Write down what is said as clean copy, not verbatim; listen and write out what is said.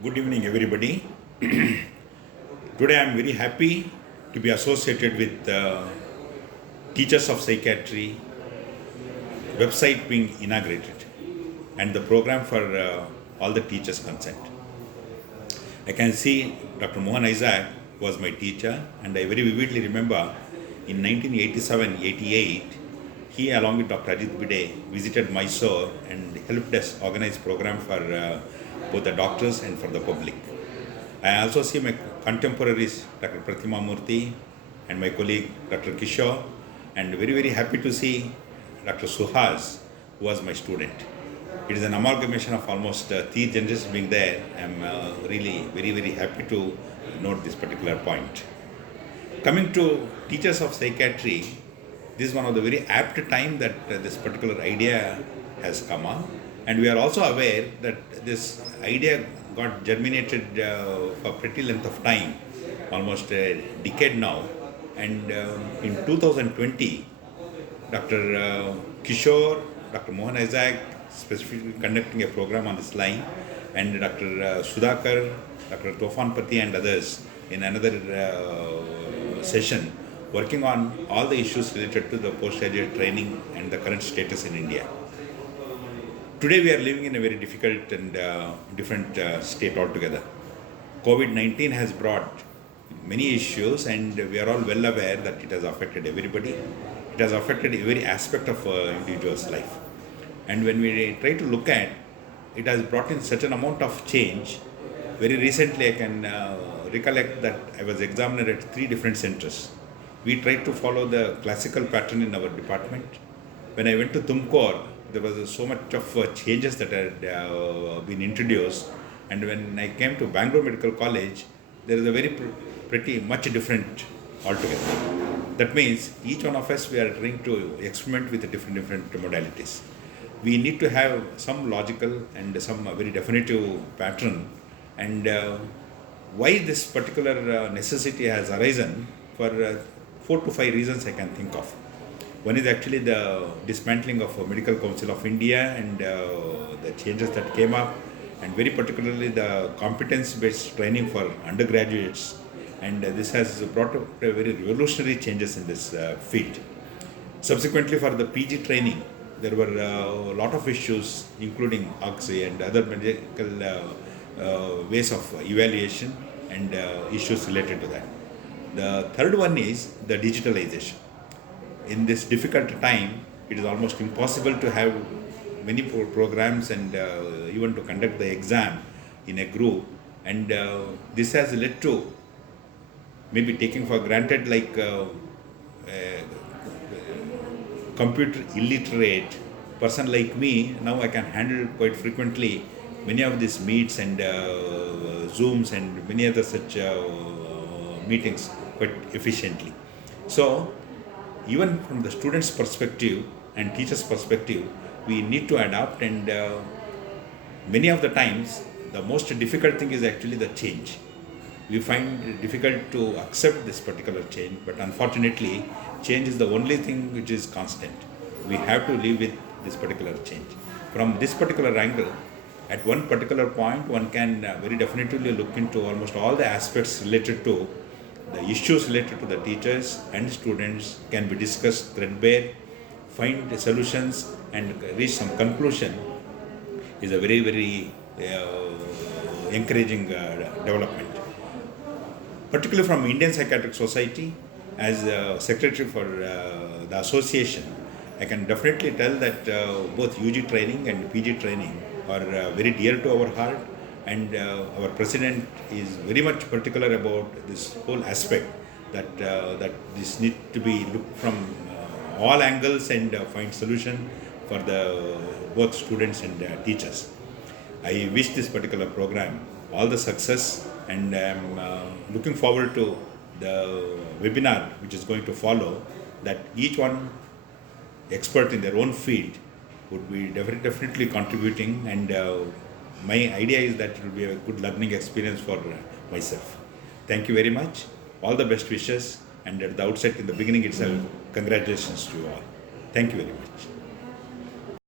Good evening, everybody. Today I am very happy to be associated with Teachers of Psychiatry website being inaugurated and the program for all the teachers concerned. I can see Dr. Mohan Isaac was my teacher, and I very vividly remember in 1987-88, he along with Dr. Ajit Bide visited Mysore and helped us organize program for both the doctors and for the public. I also see my contemporaries, Dr. Pratima Murthy and my colleague Dr. Kishore, and very happy to see Dr. Suhas, who was my student. It is an amalgamation of almost 3 generations being there. I am really very happy to note this particular point. Coming to Teachers of Psychiatry, this is one of the very apt time that this particular idea has come on, and we are also aware that this idea got germinated for pretty length of time, almost a decade now, and in 2020, Dr. Kishore, Dr. Mohan Isaac specifically conducting a program on this line, and Dr. Sudhakar, Dr. Tofan Pati and others in another session working on all the issues related to the postgraduate training and the current status in India. Today we are living in a very difficult and different state altogether. COVID-19 has brought many issues, and we are all well aware that it has affected everybody. It has affected every aspect of individual's life. And when we try to look at, it has brought in such an amount of change. Very recently I can recollect that I was examiner at 3 different centers. We tried to follow the classical pattern in our department. When I went to Tumkur, there was so much of changes that had been introduced, and when I came to Bangalore Medical College, there is a very pretty much different altogether. That means each one of us, we are trying to experiment with different modalities. We need to have some logical and some very definitive pattern, and why this particular necessity has arisen for 4 to 5 reasons I can think of. One is actually the dismantling of Medical Council of India and the changes that came up, and very particularly the competence-based training for undergraduates, and this has brought up very revolutionary changes in this field. Subsequently, for the PG training, there were a lot of issues, including OXY and other medical ways of evaluation and issues related to that. The third one is the digitalization. In this difficult time, it is almost impossible to have many programs and even to conduct the exam in a group, and this has led to maybe taking for granted like computer illiterate person like me. Now I can handle quite frequently many of these meets and Zooms and many other such meetings quite efficiently. So even from the students' perspective and teachers' perspective, we need to adapt, and many of the times the most difficult thing is actually the change. We find it difficult to accept this particular change, but unfortunately change is the only thing which is constant. We have to live with this particular change. From this particular angle, at one particular point, one can very definitively look into almost all the aspects related to the issues related to the teachers and students can be discussed threadbare, find solutions and reach some conclusion is a very encouraging development. Particularly from Indian Psychiatric Society, as secretary for the association, I can definitely tell that both UG training and PG training are very dear to our heart, and our president is very much particular about this whole aspect that this need to be looked from all angles and find solution for the both students and teachers. I wish this particular program all the success, and I'm looking forward to the webinar which is going to follow, that each one expert in their own field would be definitely contributing, and my idea is that it will be a good learning experience for myself. Thank you very much. All the best wishes, and at the outset, in the beginning itself, congratulations to you all. Thank you very much.